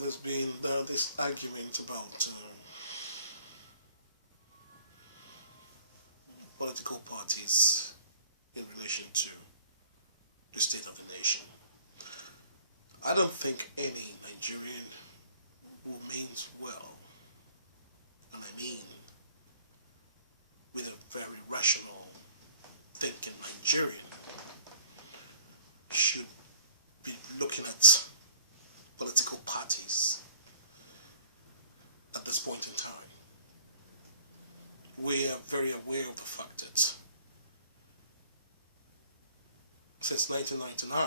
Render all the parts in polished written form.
there's been this argument about political parties in relation to the state of the nation. I don't think any Nigerian who means well, and I mean with a very rational thinking Nigerian, should be looking at political parties at this point in time. We are very aware of the fact that since 1999,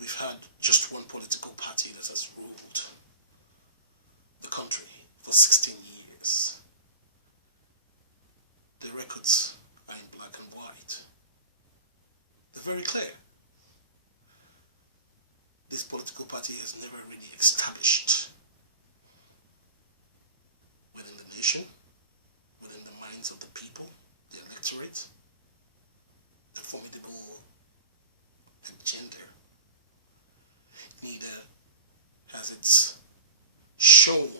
we've had just one political party that has ruled the country for 16 years. The records are in black and white. They're very clear. This political party has never really established within the nation, within the minds of the people, the electorate, a formidable agenda. Neither has it shown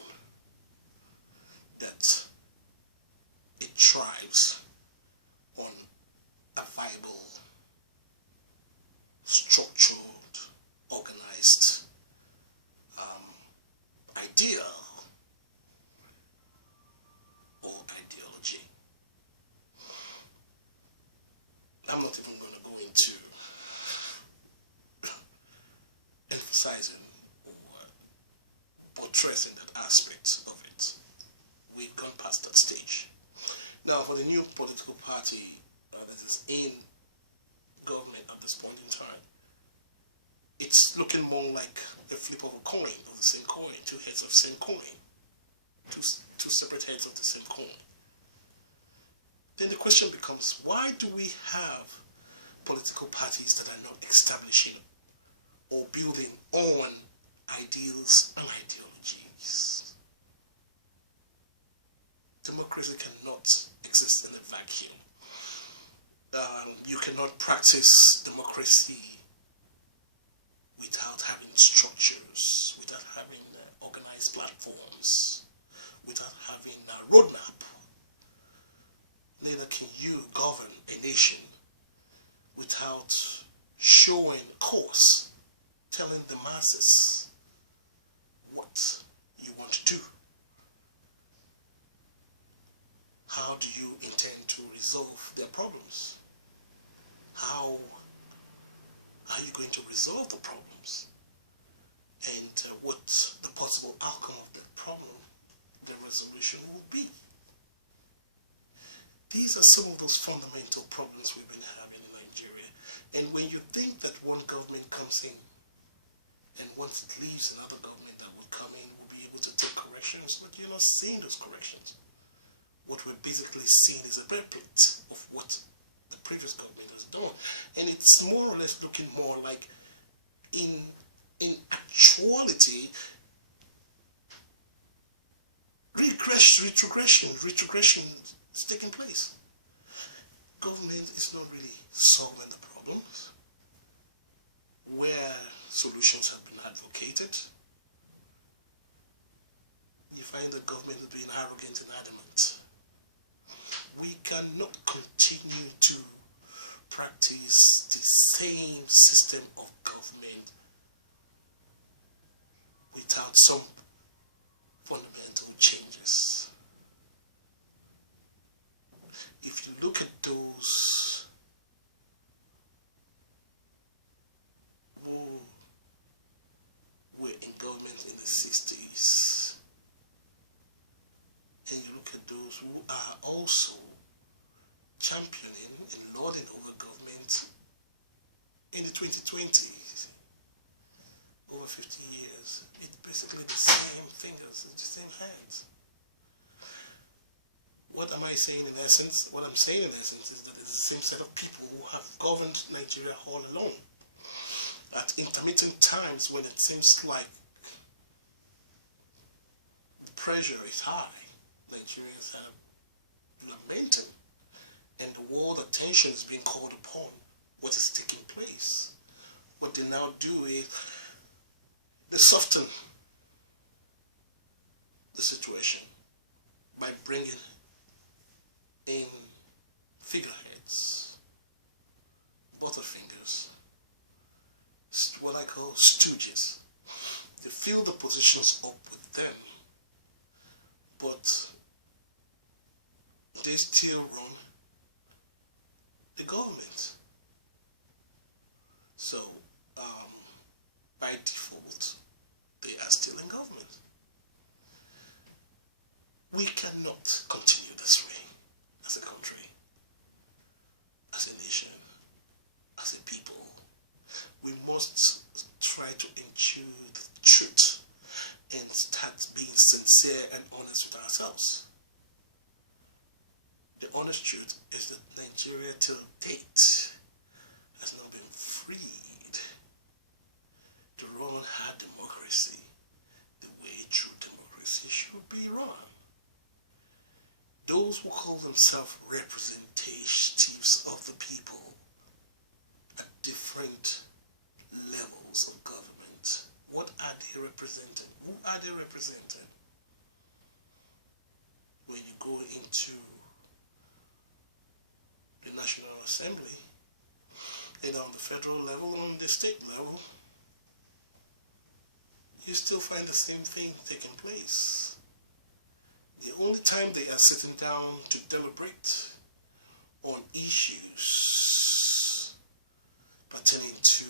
that it thrives on a viable, structured, organized idea or ideology. I'm not even going to go into emphasizing or buttressing that aspect of it. We've gone past that stage. Now, for the new political party that is in government at this point in time, it's looking more like a flip of a coin, of the same coin, two heads of the same coin, two separate heads of the same coin. Then the question becomes, why do we have political parties that are not establishing or building on ideals and ideologies? Democracy cannot exist in a vacuum. You cannot practice democracy without having structures, without having organized platforms, without having a roadmap. Neither can you govern a nation without showing course, telling the masses what you want to do. How do you intend to resolve their problems? How are you going to resolve the problems? And what the possible outcome of the problem, the resolution will be? These are some of those fundamental problems we've been having in Nigeria. And when you think that one government comes in, and once it leaves, another government that will come in will be able to take corrections, but you're not seeing those corrections. What we're basically seeing is a replicate of what the previous government has done. And it's more or less looking more like, in actuality, retrogression is taking place. Government is not really solving the problems. Where solutions have been advocated, you find the government is being arrogant and adamant. We cannot continue to practice the same system of government without some fundamental changes. If you look at those who were in government in the 60s, and you look at those who are also championing and lording over government in the 2020s, over 50 years, it's basically the same fingers, it's the same hands. What am I saying in essence? What I'm saying in essence is that it's the same set of people who have governed Nigeria all along. At intermittent times when it seems like the pressure is high, Nigerians are lamenting, and the world attention is being called upon what is taking place. What they now do is They soften the situation by bringing in figureheads, butterfingers, what I call stooges. They fill the positions up with them, but they still run the government. So, by default, they are still in government. We cannot continue this way as a country, as a nation, as a people. We must try to ensure the truth and start being sincere and honest with ourselves. The honest truth is that Nigeria till date has not been freed to run her democracy the way true democracy should be run. Those who call themselves representatives of the people at different levels of government, what are they representing? Who are they representing? When you go into the National Assembly, either on the federal level or on the state level, you still find the same thing taking place. The only time they are sitting down to deliberate on issues pertaining to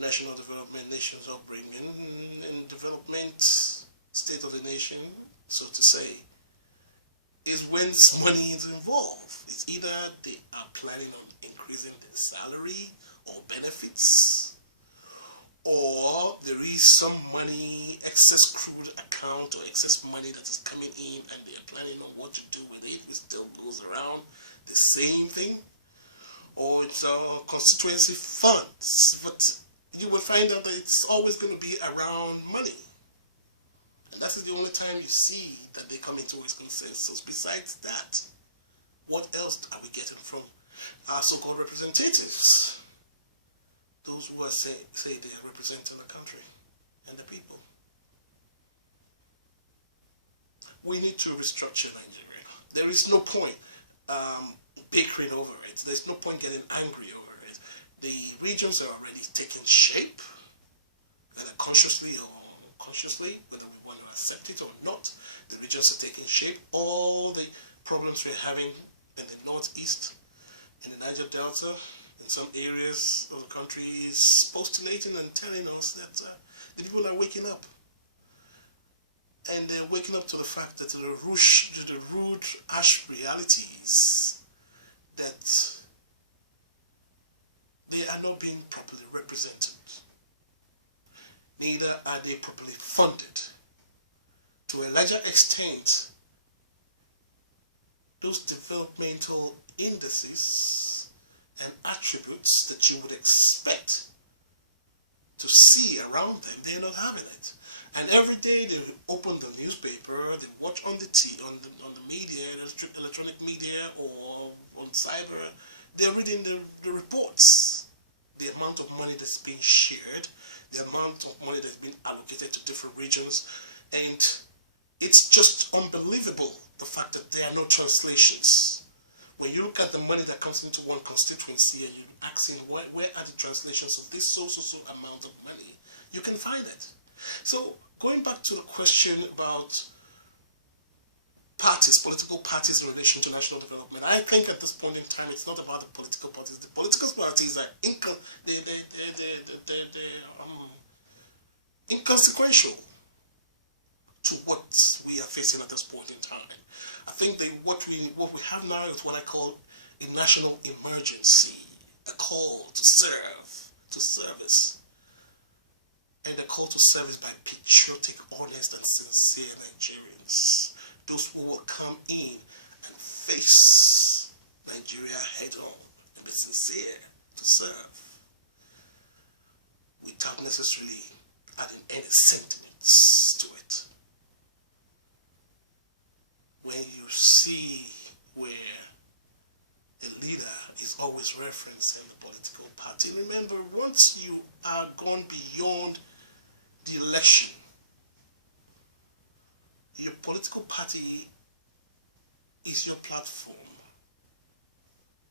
national development, nation's upbringing, and development, state of the nation, so to say, is when money is involved. It's either they are planning on increasing their salary or benefits, or there is some money, excess crude account or excess money that is coming in and they are planning on what to do with it. It still goes around the same thing. Or it's constituency funds, but you will find out that it's always going to be around money. And that's the only time you see that they come into a consensus. Besides that, what else are we getting from our so-called representatives? Those who are say they are representing the country and the people. We need to restructure Nigeria. There is no point bickering over it. There's no point getting angry over it. The regions are already taking shape, whether consciously or unconsciously, whether we want to accept it or not. The regions are taking shape. All the problems we're having in the northeast, in the Niger Delta, in some areas of the country is postulating and telling us that the people are waking up. And they're waking up to the fact that the rude, harsh realities that they are not being properly represented. Neither are they properly funded. To a larger extent, those developmental indices and attributes that you would expect to see around them, they're not having it. And every day they open the newspaper, they watch on the on the media, electronic media or on cyber, they're reading the reports, the amount of money that's being shared, the amount of money that's been allocated to different regions, and it's just unbelievable the fact that there are no translations. When you look at the money that comes into one constituency and you're asking where are the translations of this so amount of money, you can find it. So going back to the question about parties, political parties in relation to national development, I think at this point in time it's not about the political parties. The political parties are inconsequential to what we are facing at this point in time. I think what we have now is what I call a national emergency, a call to serve, to service. And a call to service by patriotic, honest, and sincere Nigerians. Those who will come in and face Nigeria head on and be sincere to serve without necessarily adding any sentiments to it. When you see where a leader is always referencing the political party, remember, once you are gone beyond the election, your political party is your platform.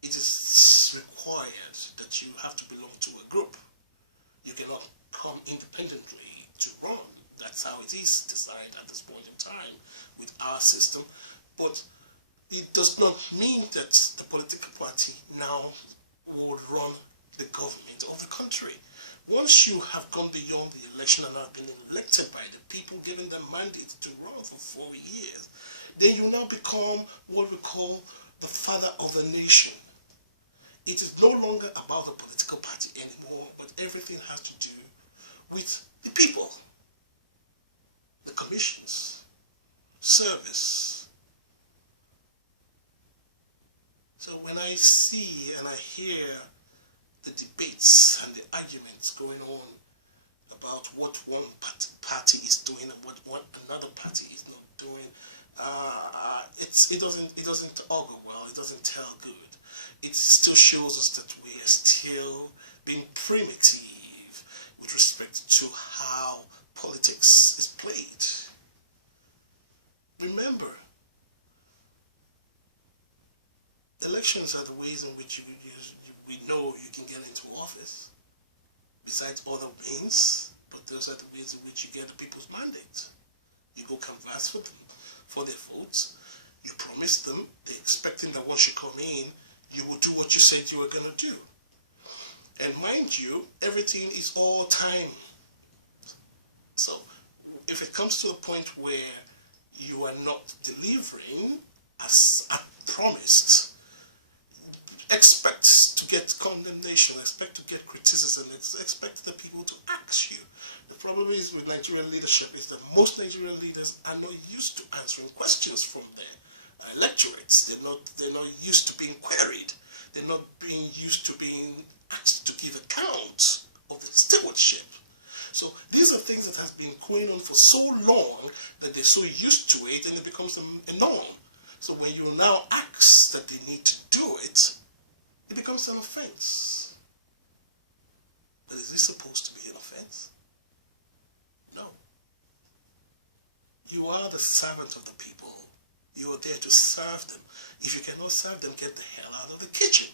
It is required that you have to belong to a group. You cannot come independently to run. That's how it is designed at this point in time with our system. But it does not mean that the political party now would run the government of the country. Once you have gone beyond the election and have been elected by the people, giving them mandate to run for 4 years, then you now become what we call the father of a nation. It is no longer about the political party anymore, but everything has to do with the people, the commissions, service. So when I see and I hear the debates and the arguments going on about what one party is doing and what another party is not doing, it doesn't augur well. It doesn't tell good. It still shows us that we are still being primitive with respect to how politics is played. Remember, elections are the ways in which we know you can get into office, besides other means, but those are the ways in which you get the people's mandate. You go canvass for them, for their votes, you promise them, they're expecting that once you come in, you will do what you said you were going to do. And mind you, everything is all time. So if it comes to a point where you are not delivering as promised, expect to get condemnation, expect to get criticism, expect the people to ask you. The problem is with Nigerian leadership is that most Nigerian leaders are not used to answering questions from their electorates. They're not used to being queried. They're not being used to being asked to give account of the stewardship. So these are things that have been going on for so long that they're so used to it, and it becomes a norm. So when you now ask that they need to do it, it becomes an offense. But is this supposed to be an offense? No. You are the servant of the people. You are there to serve them. If you cannot serve them, get the hell out of the kitchen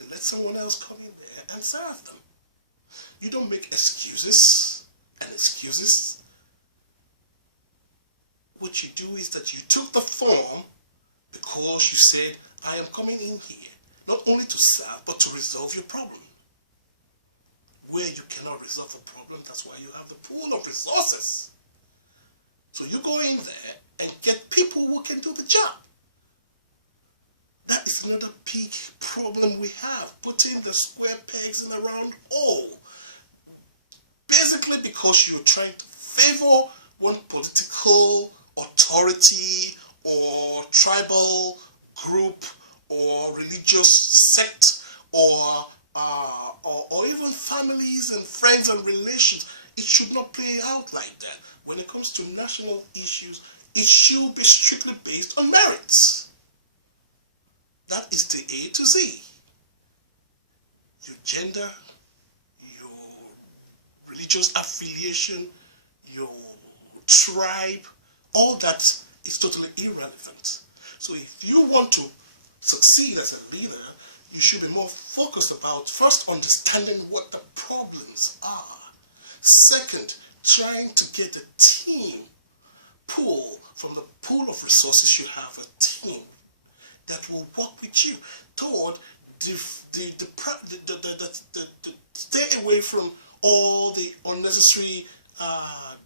and let someone else come in there and serve them. You don't make excuses and excuses. What you do is that you took the form because you said, I am coming in here not only to serve, but to resolve your problem. Where you cannot resolve the problem, that's why you have the pool of resources. So you go in there and get people who can do the job. That is another big problem we have, putting the square pegs in the round hole. Basically because you're trying to favor one political authority or tribal group or religious sect or even families and friends and relations. It should not play out like that. When it comes to national issues, it should be strictly based on merits. That is the A to Z. Your gender, your religious affiliation, your tribe, all that is totally irrelevant. So if you want to succeed as a leader, you should be more focused about first understanding what the problems are. Second, trying to get a team pool, from the pool of resources you have, a team that will work with you toward stay away from all the unnecessary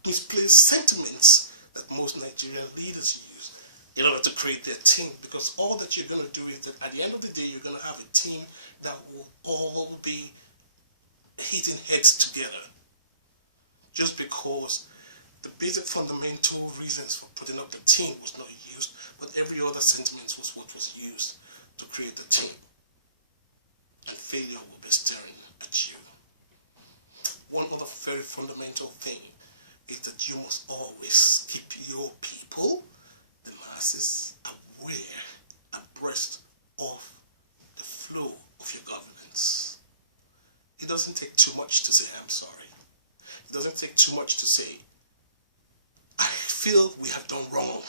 misplaced sentiments that most Nigerian leaders use in order to create their team. Because all that you're going to do is that at the end of the day, you're going to have a team that will all be hitting heads together. Just because the basic fundamental reasons for putting up the team was not used, but every other sentiment was what was used to create the team. And failure will be staring at you. One other very fundamental thing is that you must always keep your people, the masses, aware, abreast of the flow of your governance. It doesn't take too much to say, I'm sorry. It doesn't take too much to say, I feel we have done wrong